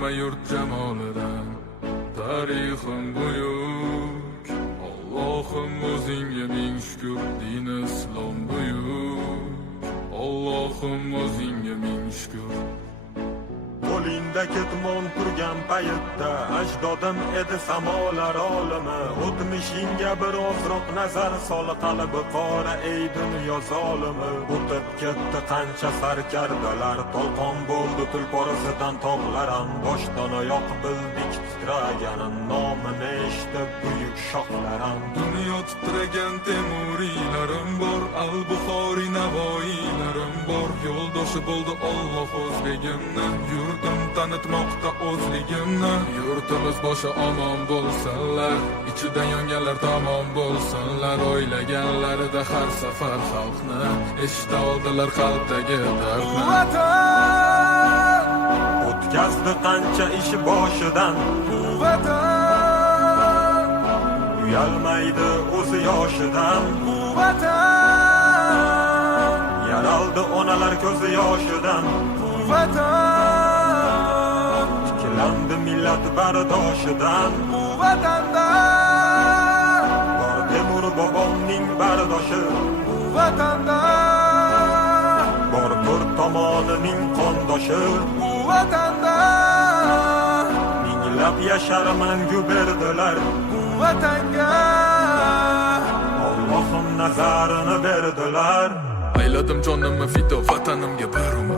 hamma yurt jamolidan. Tarixim buyuk, Allohim o'zingga ming shukr, din islom buyuk. Allohim o'zingga ming shukr. Qo'lingda ketmon turgan paytda ajdodim edi samolar olimi. O'tmishingga bir ozroq nazar sol, qalbi qora ey dunyo zolimi. O'tib ketdi qancha sarkardalar, to'lqon bo'ldi tulporisidan tog'laram. Boshdan oyoq bildik titraganin, nomini eshitib buyuk shohlaram. Dunyo titragan temuriylarim bor, al-Buxoriy Navoiylarim bor. Yo'ldoshi bo'ldi Alloh o'zligimni, yurtim tanitmoqda o'zligimni. Yurtimiz boshi omon bo'lsinlar, ichidan yonganlar tamom bo'lsinlar. O'ylaganlarida har safar xalqni eshita oldilar qalbdagi dardni. Vatan O'tkazdi qancha ish boshidan, Vatan uyalmaydi o'zi yoshidan. Vatan Yaraldi onalar ko'zi yoshidan, Vatan tiklandi millat bardoshidan. Vatanda Bor Temur bobomning bardoshi, Vatanda bor to'rt tomonining qondoshi. Vatanda Minglab yashar mangu berdilar, Vatanga Allohim nazarini berdilar. Ayladim jonimni fido vatanimga bir umr.